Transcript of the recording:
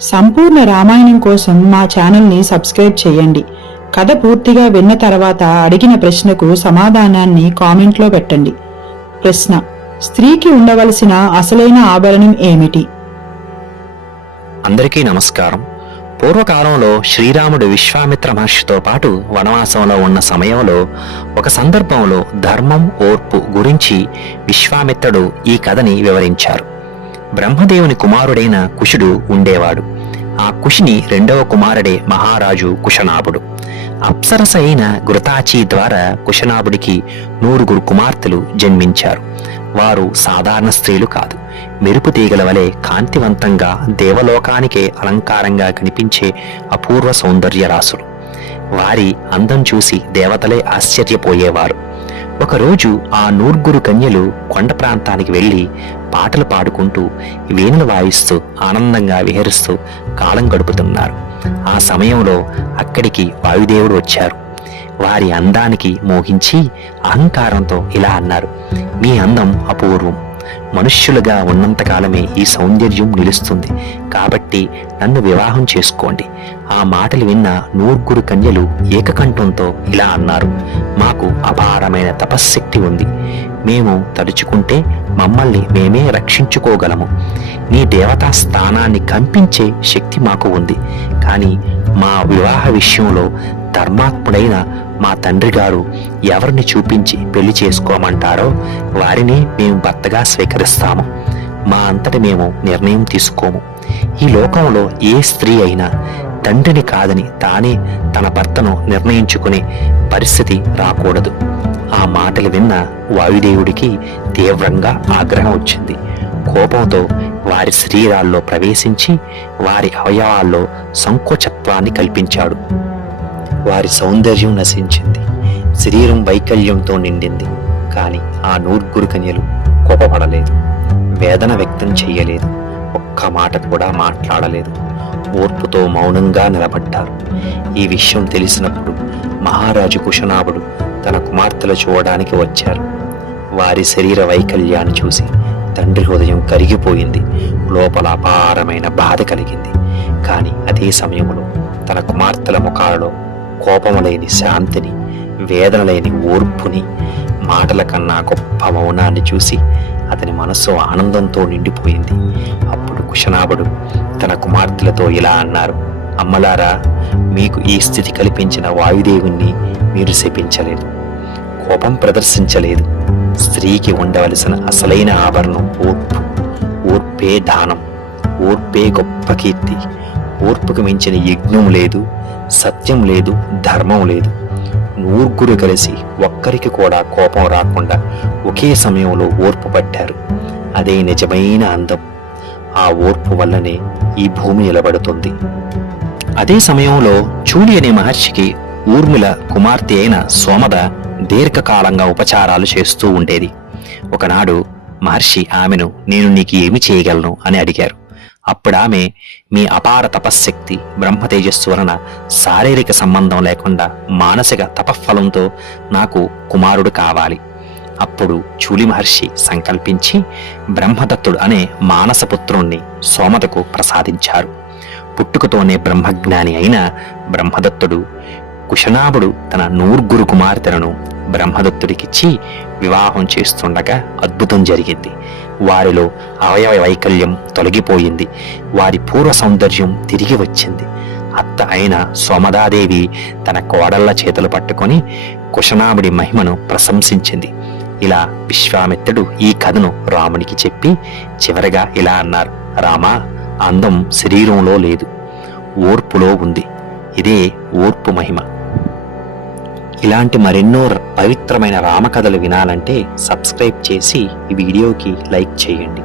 సంపూర్ణ రామాయణం కోసం మా ఛానల్ని సబ్స్క్రైబ్ చేయండి. కథ పూర్తిగా విన్న తర్వాత అడిగిన ప్రశ్నకు సమాధానాన్ని కామెంట్లో పెట్టండి. ప్రశ్న స్త్రీకి ఉండవలసిన అసలైన ఆభరణం ఏమిటి? అందరికీ నమస్కారం. పూర్వకాలంలో శ్రీరాముడు విశ్వామిత్ర మహర్షితో పాటు వనవాసంలో ఉన్న సమయంలో ఒక సందర్భంలో ధర్మం ఓర్పు గురించి విశ్వామిత్రుడు ఈ కథని వివరించారు. బ్రహ్మదేవుని కుమారుడైన కుషుడు ఉండేవాడు. ఆ కుషిని రెండవ కుమారుడే మహారాజు కుశనాభుడు. అప్సరస అయిన ఘృతాచి ద్వారా కుశనాభుడికి నూరుగురు కుమార్తెలు జన్మించారు. వారు సాధారణ స్త్రీలు కాదు. మెరుపు తీగల వలె కాంతివంతంగా దేవలోకానికే అలంకారంగా కనిపించే అపూర్వ సౌందర్యరాశులు. వారి అందం చూసి దేవతలే ఆశ్చర్యపోయేవారు. ఒకరోజు ఆ నూర్గురు కన్యలు కొండ ప్రాంతానికి వెళ్ళి పాటలు పాడుకుంటూ వేణులు వాయిస్తూ ఆనందంగా విహరిస్తూ కాలం గడుపుతున్నారు. ఆ సమయంలో అక్కడికి వాయుదేవుడు వచ్చారు. వారి అందానికి మోహించి అహంకారంతో ఇలా అన్నారు మీ అందం అపూర్వం. మనుష్యులుగా ఉన్నంతకాలమే ఈ సౌందర్యం నిలుస్తుంది. కాబట్టి నన్ను వివాహం చేసుకోండి. ఆ మాటలు విన్న నూర్గురు కన్యలు ఏకకంఠంతో ఇలా అన్నారు. మాకు అపారమైన తపశ్శక్తి ఉంది. మేము తలుచుకుంటే మమ్మల్ని మేమే రక్షించుకోగలము. నీ దేవతా స్థానాన్ని కంపించే శక్తి మాకు ఉంది. కానీ మా వివాహ విషయంలో ధర్మాత్ముడైన మా తండ్రి గారు ఎవరిని చూపించి పెళ్ళి చేసుకోమంటారో వారిని మేము భర్తగా స్వీకరిస్తాము. మా అంతటి మేము నిర్ణయం తీసుకోము. ఈ లోకంలో ఏ స్త్రీ అయినా తండ్రిని కాదని తానే తన భర్తను నిర్ణయించుకునే పరిస్థితి రాకూడదు. ఆ మాటలు విన్న వాయుదేవుడికి తీవ్రంగా ఆగ్రహం వచ్చింది. కోపంతో వారి శరీరాల్లో ప్రవేశించి వారి అవయవాల్లో సంకోచత్వాన్ని కల్పించాడు. వారి సౌందర్యం నశించింది. శరీరం వైకల్యంతో నిండింది. కానీ ఆ నూర్గురు కన్యలు కోపపడలేదు. వేదన వ్యక్తం చెయ్యలేదు ఒక్క మాట కూడా మాట్లాడలేదు. ఓర్పుతో మౌనంగా నిలబడ్డారు. ఈ విషయం తెలిసినప్పుడు మహారాజు కుశనాభుడు తన కుమార్తెలు చూడడానికి వచ్చారు. వారి శరీర వైకల్యాన్ని చూసి తండ్రి హృదయం కరిగిపోయింది. లోపల అపారమైన బాధ కలిగింది. కానీ అదే సమయంలో తన కుమార్తెల ముఖాలలో కోపము లేని శాంతిని వేదన లేని ఓర్పుని మాటల కన్నా గొప్ప మౌనాన్ని చూసి అతని మనస్సు ఆనందంతో నిండిపోయింది. అప్పుడు కుశనాభుడు తన కుమార్తెలతో ఇలా అన్నారు అమ్మలారా మీకు ఈ స్థితి కల్పించిన వాయుదేవుణ్ణి మీరు శపించలేదు కోపం ప్రదర్శించలేదు స్త్రీకి ఉండవలసిన అసలైన ఆభరణం ఓర్పు ఓర్పే దానం ఓర్పే గొప్ప కీర్తి ఓర్పుకు మించిన యజ్ఞం లేదు సత్యం లేదు ధర్మం లేదు. నూర్గురు కలిసి ఒక్కరికి కూడా కోపం రాకుండా ఒకే సమయంలో ఓర్పు పట్టారు. అదే నిజమైన అందం. ఆ ఓర్పు వల్లనే ఈ భూమి నిలబడుతుంది. అదే సమయంలో చూడి అనే మహర్షికి ఊర్మిళ కుమార్తె అయిన సోమద దీర్ఘకాలంగా ఉపచారాలు చేస్తూ ఉండేది. ఒకనాడు మహర్షి ఆమెను నేను నీకు ఏమి చేయగలను? అని అడిగారు. అప్పుడామె మీ అపార తపశ్శక్తి బ్రహ్మ తేజస్సు వలన శారీరక సంబంధం లేకుండా మానసిక తపఫలంతో నాకు కుమారుడు కావాలి. అప్పుడు చూలి మహర్షి సంకల్పించి బ్రహ్మదత్తుడు అనే మానసపుత్రుణ్ణి సోమతకు ప్రసాదించారు. పుట్టుకతోనే బ్రహ్మజ్ఞాని అయిన బ్రహ్మదత్తుడు కుశనాభుడు తన నూర్గురు కుమార్తెలను బ్రహ్మదత్తుడికిచ్చి వివాహం చేస్తుండగా అద్భుతం జరిగింది. వారిలో అవయవ వైకల్యం తొలగిపోయింది. వారి పూర్వ సౌందర్యం తిరిగి వచ్చింది. అత్త అయిన సోమదాదేవి తన కోడళ్ళ చేతులు పట్టుకొని కుశనాభుడి మహిమను ప్రశంసించింది. ఇలా విశ్వామిత్రుడు ఈ కథను రామునికి చెప్పి చివరగా ఇలా అన్నారు. రామా అందం శరీరంలో లేదు. ఓర్పులో ఉంది. ఇదే ఓర్పు మహిమ. ఇలాంటి మరెన్నో పవిత్రమైన రామకథలు వినాలంటే సబ్స్క్రైబ్ చేసి ఈ వీడియోకి లైక్ చేయండి.